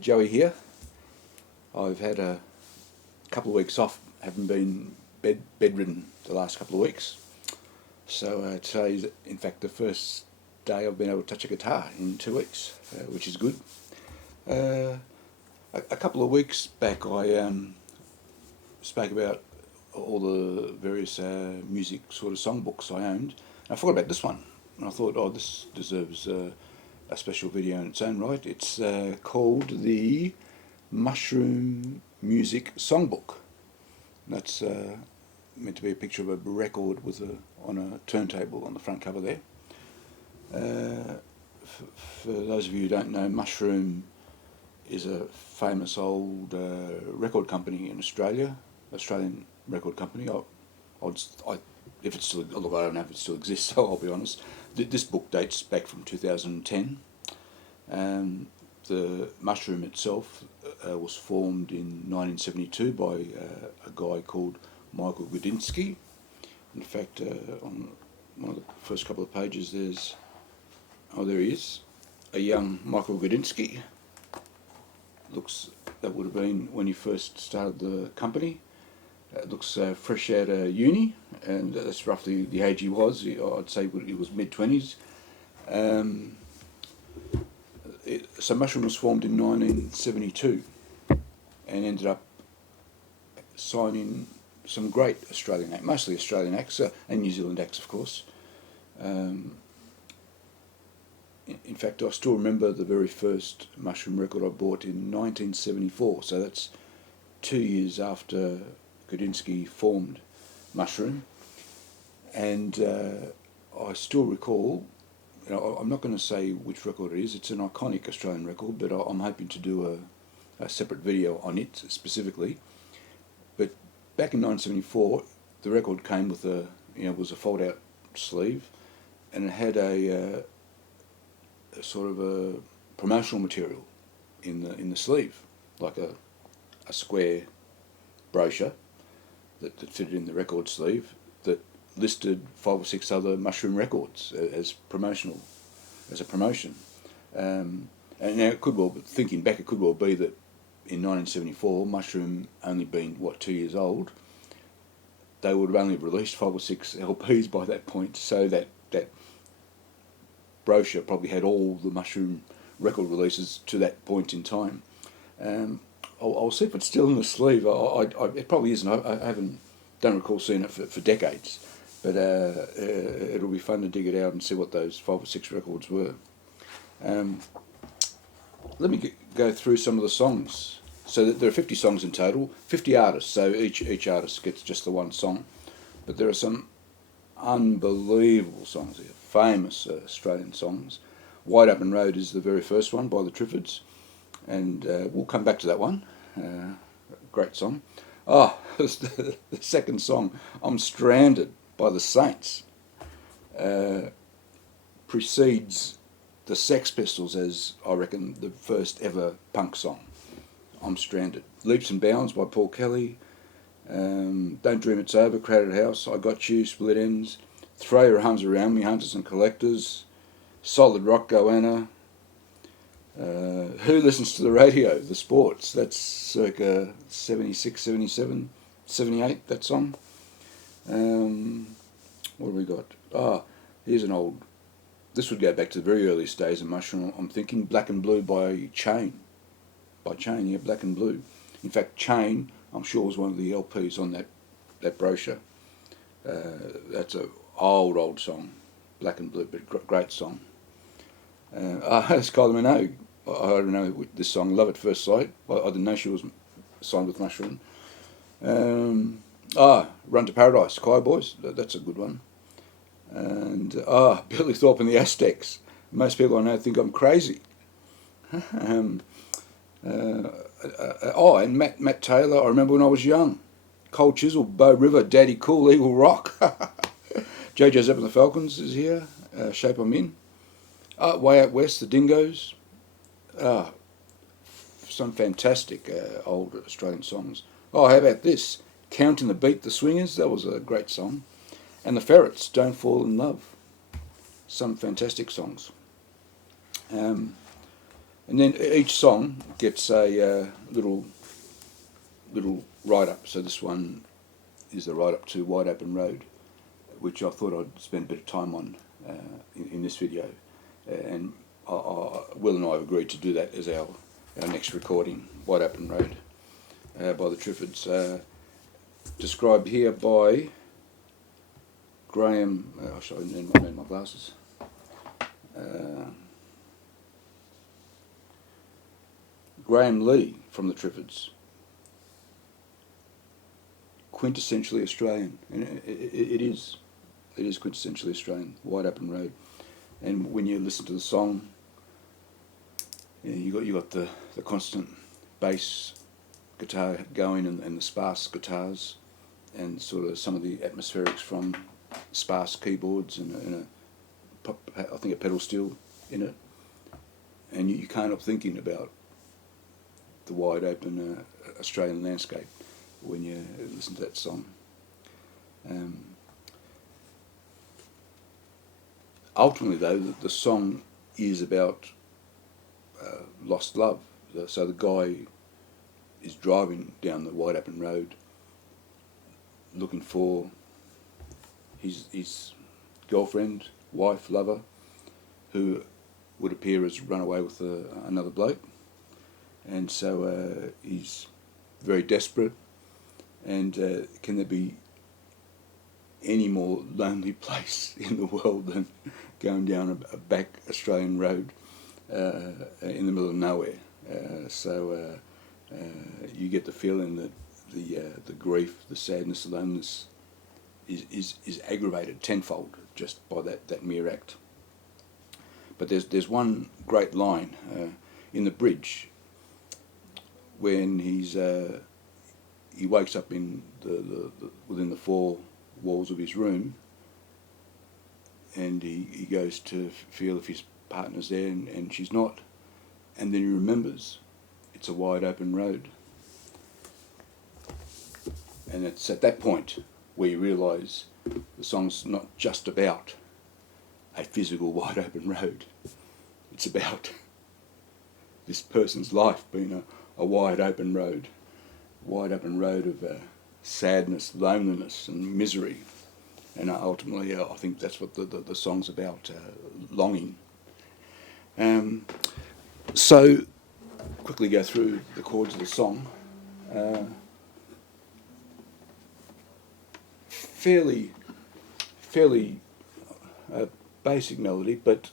Joey here. I've had a couple of weeks off, haven't been bedridden the last couple of weeks. So today's in fact the first day I've been able to touch a guitar in 2 weeks, which is good. A couple of weeks back I spoke about all the various music sort of songbooks I owned. And I forgot about this one, and I thought, oh, this deserves a special video in its own right. It's called the Mushroom Music Songbook. That's meant to be a picture of a record with on a turntable on the front cover there. For those of you who don't know, Mushroom is a famous old record company in Australia, Australian record company. If it's still, look, I don't know if it still exists, so I'll be honest. This book dates back from 2010. The Mushroom itself was formed in 1972 by a guy called Michael Gudinski. In fact, on one of the first couple of pages there he is, a young Michael Gudinski. That would have been when he first started the company. Looks fresh out of uni, and that's roughly the age he was. I'd say he was mid-20s. So Mushroom was formed in 1972 and ended up signing some great Australian acts, mostly Australian acts, and New Zealand acts, of course. In fact, I still remember the very first Mushroom record I bought in 1974, so that's 2 years after Gudinski formed Mushroom. And I still recall, I'm not going to say which record it is, it's an iconic Australian record, but I'm hoping to do a separate video on it specifically. But back in 1974, the record came with was a fold-out sleeve, and it had a sort of a promotional material in the sleeve, like a square brochure that fitted in the record sleeve that listed 5 or 6 other Mushroom records as a promotion. And now it could well, but thinking back, it could well be that in 1974, Mushroom only being 2 years old, they would have only released 5 or 6 LPs by that point. So that brochure probably had all the Mushroom record releases to that point in time. I'll see if it's still in the sleeve. It probably isn't. I don't recall seeing it for decades. But it'll be fun to dig it out and see what those 5 or 6 records were. Let me go through some of the songs. So there are 50 songs in total, 50 artists, so each artist gets just the one song. But there are some unbelievable songs here, famous Australian songs. Wide Open Road is the very first one by the Triffids, and we'll come back to that one. Great song. The second song, I'm Stranded by the Saints, precedes the Sex Pistols as, I reckon, the first ever punk song. I'm Stranded. Leaps and Bounds by Paul Kelly. Don't Dream It's Over, Crowded House, I Got You, Split Ends. Throw Your Arms Around Me, Hunters and Collectors. Solid Rock, Goanna. Who Listens to the Radio, The Sports. That's circa 76, 77, 78, that song. What have we got? Here's an old... This would go back to the very earliest days of Mushroom. I'm thinking Black and Blue by Chain. Yeah, Black and Blue. In fact, Chain, I'm sure, was one of the LPs on that brochure. That's an old song. Black and Blue, but great song. It's Kylie Minogue. I don't know this song, Love at First Sight. I didn't know she was signed with Mushroom. Run to Paradise, Choir Boys. That's a good one. And Billy Thorpe and the Aztecs. Most people I know think I'm crazy. And Matt Taylor. I remember when I was young. Cold Chisel, Bow River, Daddy Cool, Eagle Rock. JoJo Zepp and the Falcons is here. Shape I'm In. Way Out West, the Dingoes. Some fantastic old Australian songs. Oh, how about this? Counting the Beat, the Swingers. That was a great song. And the Ferrets, Don't Fall in Love. Some fantastic songs. And then each song gets a little write-up. So this one is the write-up to Wide Open Road, which I thought I'd spend a bit of time on in this video. And Will and I have agreed to do that as our next recording, Wide Open Road, by the Triffids. Described here by Graham, I need my glasses. Graham Lee from the Triffids. Quintessentially Australian, and it is quintessentially Australian, Wide Open Road. And when you listen to the song, you got the constant bass guitar going and the sparse guitars and sort of some of the atmospherics from sparse keyboards and I think a pedal steel in it, and you can't help thinking about the wide open Australian landscape when you listen to that song. Ultimately, though, the song is about lost love. So the guy is driving down the wide open road looking for his girlfriend, wife, lover, who would appear as run away with another bloke. And so he's very desperate. And can there be any more lonely place in the world than going down a back Australian road in the middle of nowhere? So you get the feeling that the grief, the sadness, the loneliness is aggravated tenfold just by that mere act. But there's one great line in the bridge when he wakes up in within the four walls of his room, and he goes to feel if his partner's there, and she's not, and then he remembers it's a wide open road. And it's at that point where you realise the song's not just about a physical wide open road. It's about this person's life being a wide open road of sadness, loneliness and misery. And ultimately I think that's what the song's about, longing. So quickly go through the chords of the song. Fairly basic melody, but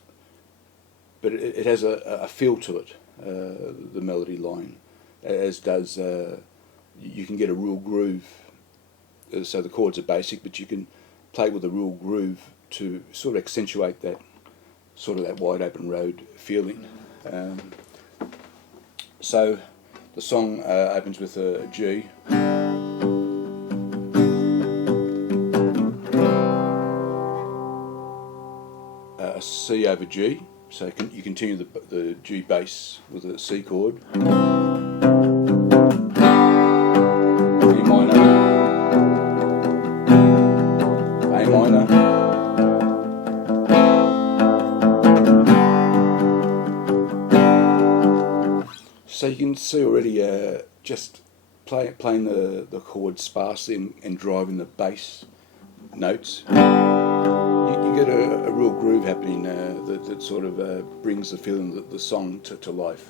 it has a feel to it, the melody line, as does, you can get a real groove. So the chords are basic, but you can play with a real groove to sort of accentuate that wide open road feeling. So the song opens with a G, a C over G, so you continue the G bass with a C chord, A minor, A minor, so you can see already just playing the chords sparsely and driving the bass notes. You get a real groove happening that sort of brings the feeling that the song to life.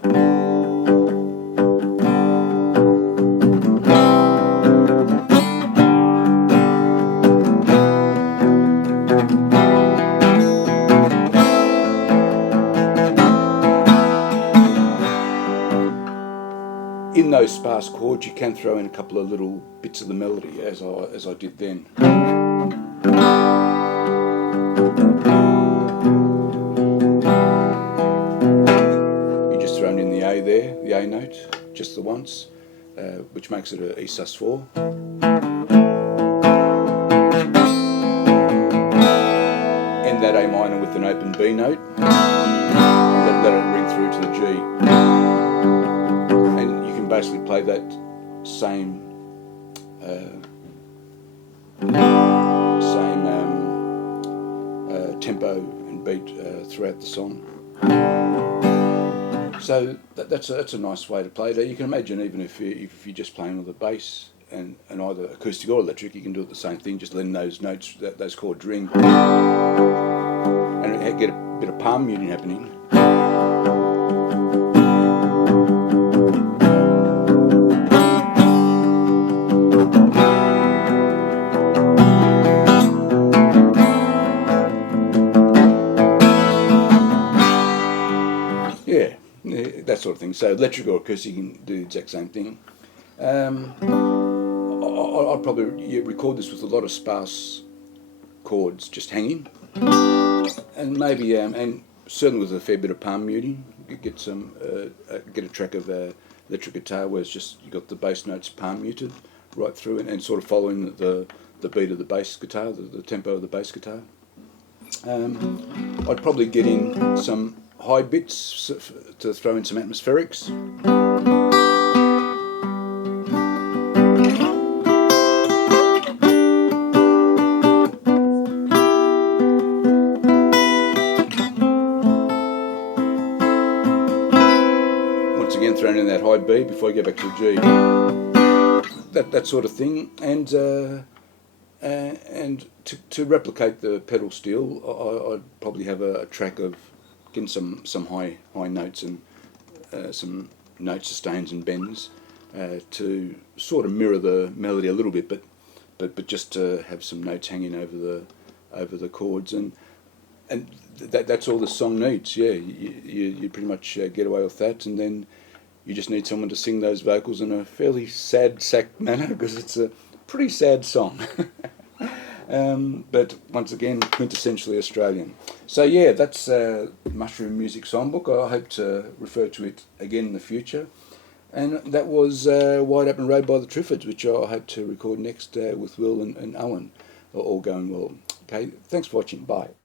In those sparse chords, you can throw in a couple of little bits of the melody, as I did then. You just thrown in the A there, the A note, just the once, which makes it a E sus4. And that A minor with an open B note. let it ring through to the G, and you can basically play that same tempo and beat throughout the song. So that's a nice way to play it. You can imagine even if you're just playing with the bass and either acoustic or electric, you can do it the same thing, just letting those notes, those chords ring, and get a bit of palm muting happening. Yeah, that sort of thing. So electric or acoustic, you can do the exact same thing. I'll probably record this with a lot of sparse chords just hanging, and maybe and certainly with a fair bit of palm muting. Get a track of electric guitar where it's just you got the bass notes palm muted right through, and sort of following the beat of the bass guitar, the tempo of the bass guitar. I'd probably get in some high bits to throw in some atmospherics. Once again, thrown in that high B before I get back to the G. That sort of thing, and to replicate the pedal steel, I'd probably have a track of getting some high notes and some note sustains and bends to sort of mirror the melody a little bit, but just to have some notes hanging over the chords, and that's all the song needs. Yeah, you pretty much get away with that, and then you just need someone to sing those vocals in a fairly sad sack manner, because it's a pretty sad song. But once again, quintessentially Australian. So yeah, that's Mushroom Music Songbook. I hope to refer to it again in the future. And that was Wide Open Road by the Triffids, which I hope to record next with Will and Owen, all going well. Okay, thanks for watching. Bye.